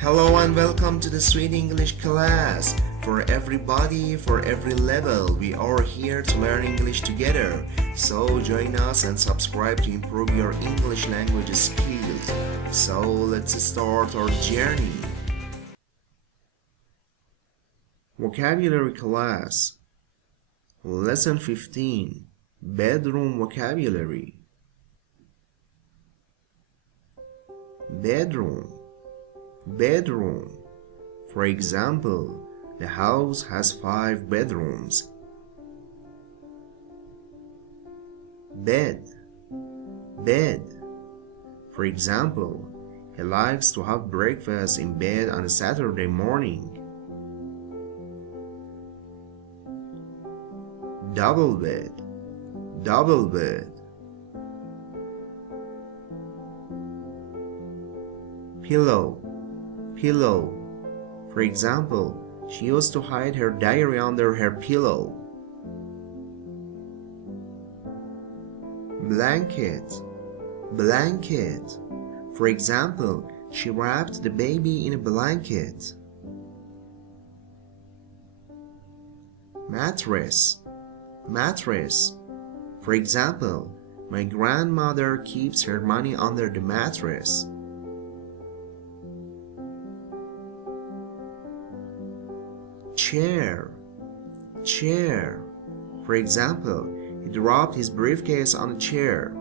Hello and welcome to the Sweet English class. For everybody, for every level, we are here to learn English together. So join us and subscribe to improve your English language skills. So let's start our journey. Vocabulary class. Lesson 15. Bedroom vocabulary. Bedroom. For example, the house has 5 bedrooms. Bed. For example, he likes to have breakfast in bed on a Saturday morning. Double bed. Pillow. For example, she used to hide her diary under her pillow. Blanket. For example, she wrapped the baby in a blanket. Mattress. For example, my grandmother keeps her money under the mattress. Chair. For example, he dropped his briefcase on a chair.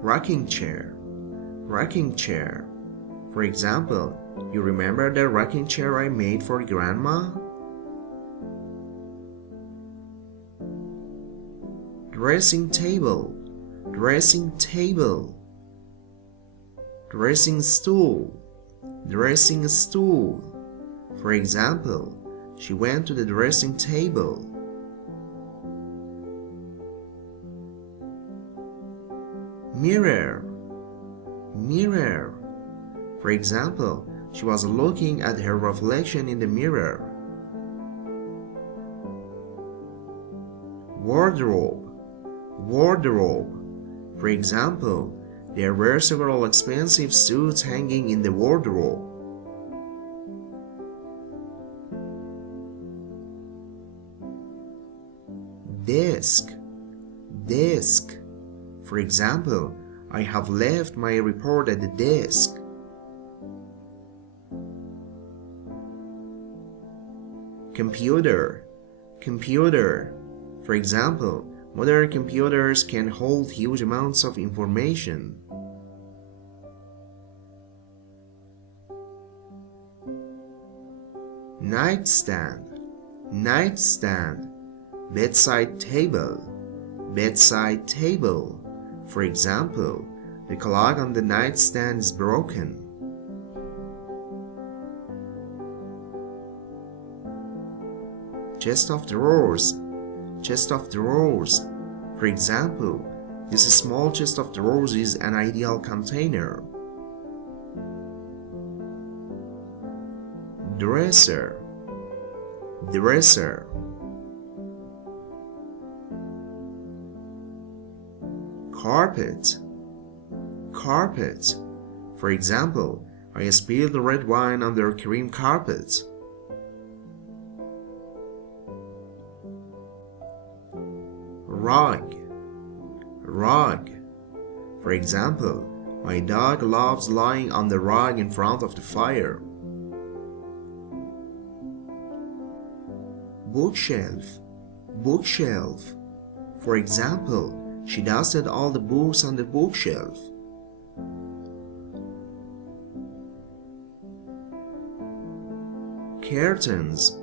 Rocking chair. For example, you remember the rocking chair I made for Grandma? Dressing table. Dressing stool. For example, she went to the dressing table. Mirror. For example, she was looking at her reflection in the mirror. Wardrobe. For example, there were several expensive suits hanging in the wardrobe. Desk. For example, I have left my report at the desk. Computer. For example, modern computers can hold huge amounts of information. Nightstand. Bedside table. For example, the clock on the nightstand is broken. Chest of drawers. For example, this small chest of drawers is an ideal container. Dresser. Carpet. For example, I spilled the red wine on the cream carpet. Rug. For example, my dog loves lying on the rug in front of the fire. Bookshelf. For example, she dusted all the books on the bookshelf. Curtains.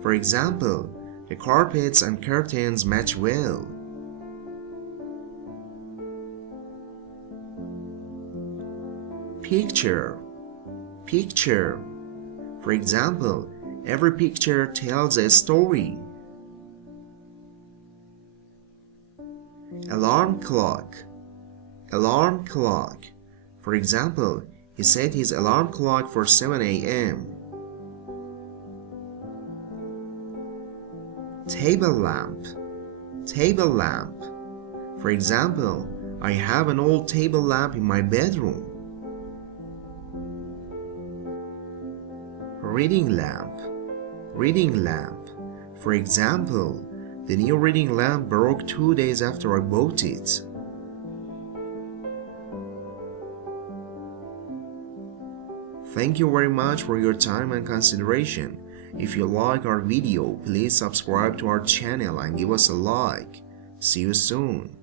For example, the carpets and curtains match well. Picture. For example, every picture tells a story. Alarm clock. For example, he set his alarm clock for 7 a.m. Table lamp. For example, I have an old table lamp in my bedroom. Reading lamp. Reading lamp. For example, the new reading lamp broke 2 days after I bought it. Thank you very much for your time and consideration. If you like our video, please subscribe to our channel and give us a like. See you soon.